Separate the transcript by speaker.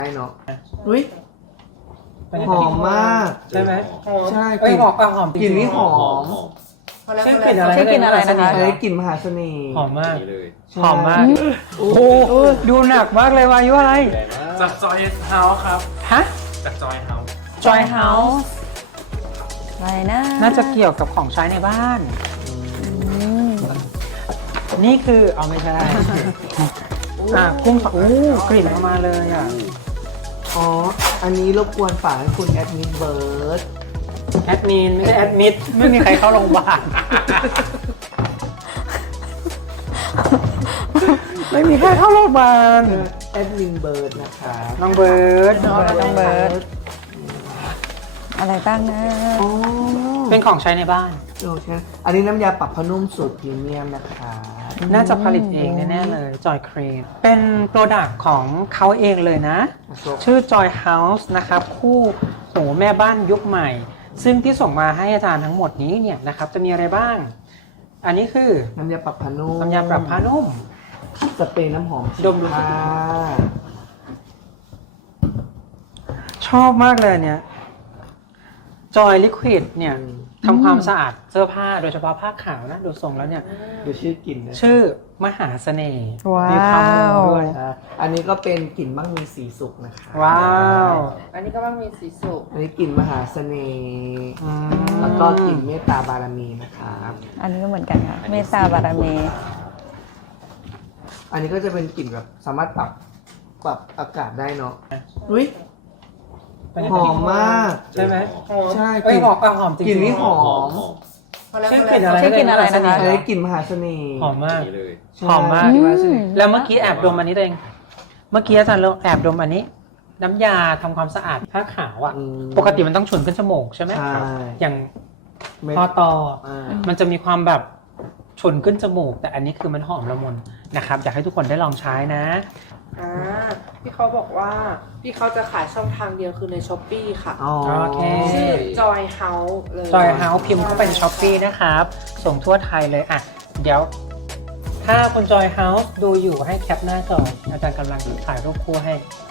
Speaker 1: ได้เนาะอุ้ยหอมมาก
Speaker 2: ใช่ไหม
Speaker 1: ใช่
Speaker 2: กลิ่นหอมหอม
Speaker 1: กลิ่นนี่หอม
Speaker 2: ใช่กลิ่นอะไร
Speaker 3: ใช่กลิ่นอะไรนะคะ
Speaker 1: ใช้กลิ่นมหาเสน่ห์
Speaker 2: หอมมาก
Speaker 1: ใช่
Speaker 2: หอมมาก โอ้โหดูหนักมากเลยวายุอะไร
Speaker 4: จากจอยเฮาส์ครับ
Speaker 2: ฮะ
Speaker 4: จากจอยเฮาส์
Speaker 2: Joy House
Speaker 3: อะไรนะ
Speaker 2: น่าจะเกี่ยวกับของใช้ในบ้าน นี่คือเอาไม่ใช่กุ้งผัดกลิ่นออกมาเลยอ่ะ
Speaker 1: อ๋ออันนี้รบกวนฝากให้คุณแอดมินเบิร์ด
Speaker 2: แอดมินไม่ใช่แอดมิดไม่มีใครเข้าโรงพยาบาล ไม่มีใครเข้าโรงพยาบาล
Speaker 1: แอดมินเบิร์ดนะคะ
Speaker 2: น้องเบิร์ด
Speaker 3: น้องเบิร์ดอะไรบ้างนะ
Speaker 1: อ๋อ
Speaker 2: เป็นของใช้ในบ้าน
Speaker 1: โอเคอันนี้น้ำยาปรับผ้านุ่มสูตรพรีเมียมนะคะ
Speaker 2: น่าจะผลิตเองแน่ๆเลยจอยครีมเป็นโปรดักต์ของเขาเองเลยนะ ชื่อ Joy House นะครับคู่หูแม่บ้านยุคใหม่ ซึ่งที่ส่งมาให้อาจารย์ทั้งหมดนี้เนี่ยนะครับจะมีอะไรบ้าง อันนี้คือ
Speaker 1: น้ำยาปรับผ้านุ่ม
Speaker 2: น้ำยาปรับผ้านุ่ม
Speaker 1: สเปรย์น้ำหอม
Speaker 2: ดมดู
Speaker 1: ค่ะ
Speaker 2: ชอบมากเลยเนี่ย Joy Liquid เนี่ยทำความสะอาดเสื้อผ้าโดยเฉพาะผ้าขาวนะ ดูทรงแล้วเนี่ย
Speaker 1: ดูชื่อกลิ่นนะ
Speaker 2: ชื่อมหาเสน่ห์
Speaker 3: ว้า
Speaker 2: มีความโม
Speaker 3: ว
Speaker 2: ด้วย
Speaker 1: อันนี้ก็เป็นกลิ่นมั่งมีสีสุกนะคะ
Speaker 2: ว้าว
Speaker 5: อันนี้ก็บ้างมีสีสุก
Speaker 1: อันนี้กลิ่นมหาเสน่ห์
Speaker 2: อืม
Speaker 1: แล้วก็กลิ่นเมตตาบารมีนะครับ
Speaker 3: อันนี้ก็เหมือนกันค่ะ เมตตาบารมี
Speaker 1: อันนี้ก็จะเป็นกลิ่นแบบสามารถปรับอากาศได้เนาะอุ้ยหอมมาก
Speaker 2: ใช่ไหม
Speaker 1: ใช่
Speaker 2: เอ้ยหอมหอมจริงๆ
Speaker 1: กลิ่นนี้หอม
Speaker 5: พอแล้ว
Speaker 2: ใช่
Speaker 5: พอก
Speaker 2: ลิ่น
Speaker 5: แล้ว
Speaker 2: อะไร
Speaker 3: ใช่กลิ่นอะไรนะคะ
Speaker 1: ใช้กลิ่นมหาเสน่ห์
Speaker 2: หอมมาก
Speaker 1: ใช่
Speaker 2: หอมมาก
Speaker 1: กลิ่นมหาเสน่ห์
Speaker 2: แล้วเมื่อกี้แอบดมอันนี้เอง เมื่อกี้อาจารย์แอบดมอันนี้ น้ำยาทำความสะอาดผ้าขาวอ่ะ
Speaker 1: อืม
Speaker 2: ปกติมันต้องฉุนขึ้นจมูกใช่ไหม
Speaker 1: ใช่
Speaker 2: อย่าง
Speaker 1: เม็ด
Speaker 2: พอตอ
Speaker 1: อ่า
Speaker 2: มันจะมีความแบบฉุนขึ้นจมูก แต่อันนี้คือมันหอมละมุนนะครับ อยากให้ทุกคนได้ลองใช้นะ
Speaker 5: พี่เขาบอกว่าพี่เขาจะขายช่องทางเดียวคือในช้อปปี้ค่ะ
Speaker 1: อ๋อ
Speaker 2: โอเค
Speaker 5: ชื่อ Joy House เลย
Speaker 2: จอยเฮาส์พิมพ์เข้าไปในช้อปปีนะครับ ส่งทั่วไทยเลยอ่ะ เดี๋ยว ถ้าคุณจอยเฮาส์ดูอยู่ให้แคปหน้าจออาจารย์กำลังถ่ายรูปคู่ให้